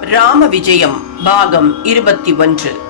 ராம விஜயம் பாகம் இருபத்தி ஒன்று.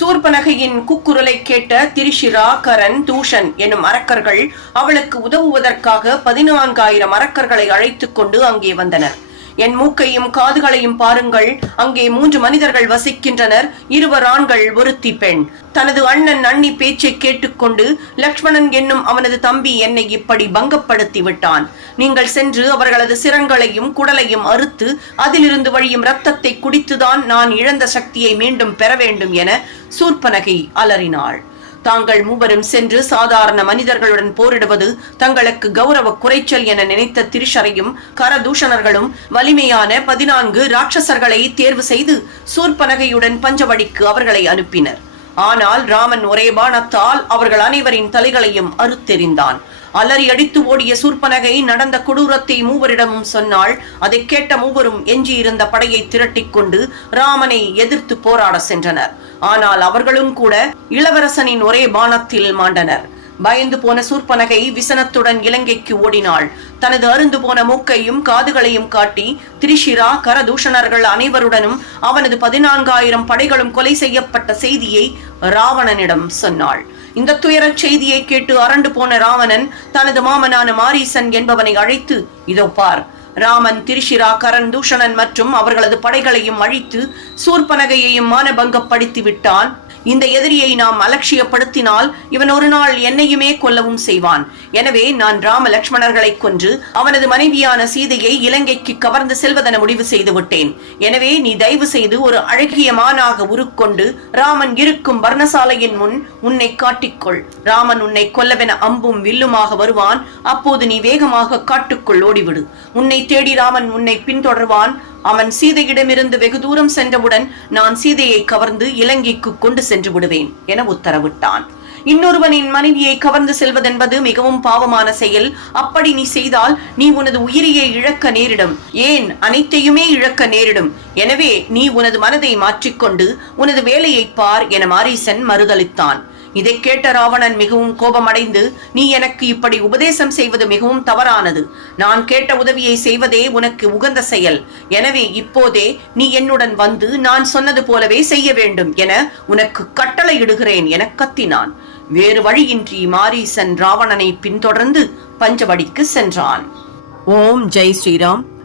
சூர்பனகையின் குக்குரலை கேட்ட திரிஷிரா கரண் தூஷன் எனும் அரக்கர்கள் அவளுக்கு உதவுவதற்காக பதினான்காயிரம் அரக்கர்களை அழைத்துக் கொண்டு அங்கே வந்தனர். என் மூக்கையும் காதுகளையும் பாருங்கள். அங்கே மூன்று மனிதர்கள் வசிக்கின்றனர். இருவர் ஆண்கள் ஒருத்தி பெண். தனது அண்ணன் அண்ணி பேச்சை கேட்டுக்கொண்டு லக்ஷ்மணன் என்னும் அவனது தம்பி என்னை இப்படி பங்கப்படுத்தி விட்டான் நீங்கள் சென்று அவர்களது சிரங்களையும் குடலையும் அறுத்து அதிலிருந்து வழியும் ரத்தத்தை குடித்துதான் நான் இழந்த சக்தியை மீண்டும் பெற வேண்டும் என சூர்பனகை அலறினாள். தாங்கள் மூவரும் சென்று சாதாரண மனிதர்களுடன் போரிடுவது தங்களுக்கு கௌரவ குறைச்சல் என நினைத்த திரிஷரையும் கரதூஷணர்களும் வலிமையான பதினான்கு ராட்சசர்களை தேர்வு செய்து சூர்பனகையுடன் பஞ்சவடிக்கு அவர்களை அனுப்பினர். ஆனால் ராமன் ஒரே பாணத்தால் அவர்கள் அனைவரின் தலைகளையும் அறுத்தெறிந்தான். அலறி அடித்து ஓடிய சூர்பனகை நடந்த கொடூரத்தை மூவரிடமும் சொன்னாள் அதை கேட்ட மூவரும் எஞ்சியிருந்த படையை திரட்டிக் கொண்டு ராமனை எதிர்த்து போராட சென்றனர். ஆனால் அவர்களும் கூட இளவரசனின் ஒரே பானத்தில் மாண்டனர். பயந்து போன சூர்பனகை விசனத்துடன் இலங்கைக்கு ஓடினாள். தனது அருந்து போன மூக்கையும் காதுகளையும் காட்டி திரிஷிரா கரதூஷணர்கள் அனைவருடனும் அவனது பதினான்காயிரம் படைகளும் கொலை செய்யப்பட்ட செய்தியை ராவணனிடம் சொன்னாள். இந்த துயரச் செய்தியை கேட்டு அரண்டு போன ராவணன் தனது மாமனான மாரீசன் என்பவனை அழைத்து இதோ பார். ராமன் திரிஷிரா கரன் தூஷணன் மற்றும் அவர்களது படைகளையும் அழித்து சூர்பனகையையும் மானபங்கப்படுத்தி விட்டான். இந்த எதிரியை நாம் அலட்சியப்படுத்தினால் இவன் ஒரு நாள் என்னையுமே கொல்லவும் செய்வான். எனவே நான் ராம லட்சுமணர்களை கொன்று அவனது மனைவியான சீதையை இலங்கைக்கு கவர்ந்து செல்வதென முடிவு செய்து விட்டேன். எனவே நீ தயவு செய்து ஒரு அழகிய மானாக உருக்கொண்டு ராமன் இருக்கும் வர்ணசாலையின் முன் உன்னை காட்டிக்கொள். ராமன் உன்னை கொல்லவென அம்பும் வில்லுமாக வருவான். அப்போது நீ வேகமாக காட்டுக்குள் ஓடிவிடு. உன்னை தேடி ராமன் உன்னை பின்தொடர்வான். அவன் சீதையிடமிருந்து வெகு தூரம் சென்றவுடன் நான் சீதையை கவர்ந்து இலங்கைக்கு கொண்டு சென்று விடுவேன் என உத்தரவிட்டான். இன்னொருவனின் மனைவியை கவர்ந்து செல்வதென்பது மிகவும் பாவமான செயல். அப்படி நீ செய்தால் நீ உனது உயிரியை இழக்க நேரிடும். ஏன்? அனைத்தையுமே இழக்க நேரிடும். எனவே நீ உனது மனதை மாற்றிக்கொண்டு உனது வேலையை பார் என மாரீசன் மறுதளித்தான் இதை கேட்ட ராவணன் மிகவும் கோபமடைந்து நீ எனக்கு இப்படி உபதேசம் செய்வது மிகவும் தவறானது. நான் கேட்ட உதவியை செய்வதே உனக்கு உகந்த செயல். எனவே இப்போதே நீ என்னுடன் வந்து நான் சொன்னது போலவே செய்ய வேண்டும் என உனக்கு கட்டளையிடுகிறேன் என கத்தினான். வேறு வழியின்றி மாரீசன் ராவணனை பின்தொடர்ந்து பஞ்சவடிக்கு சென்றான். ஓம் ஜெய் ஸ்ரீராம்.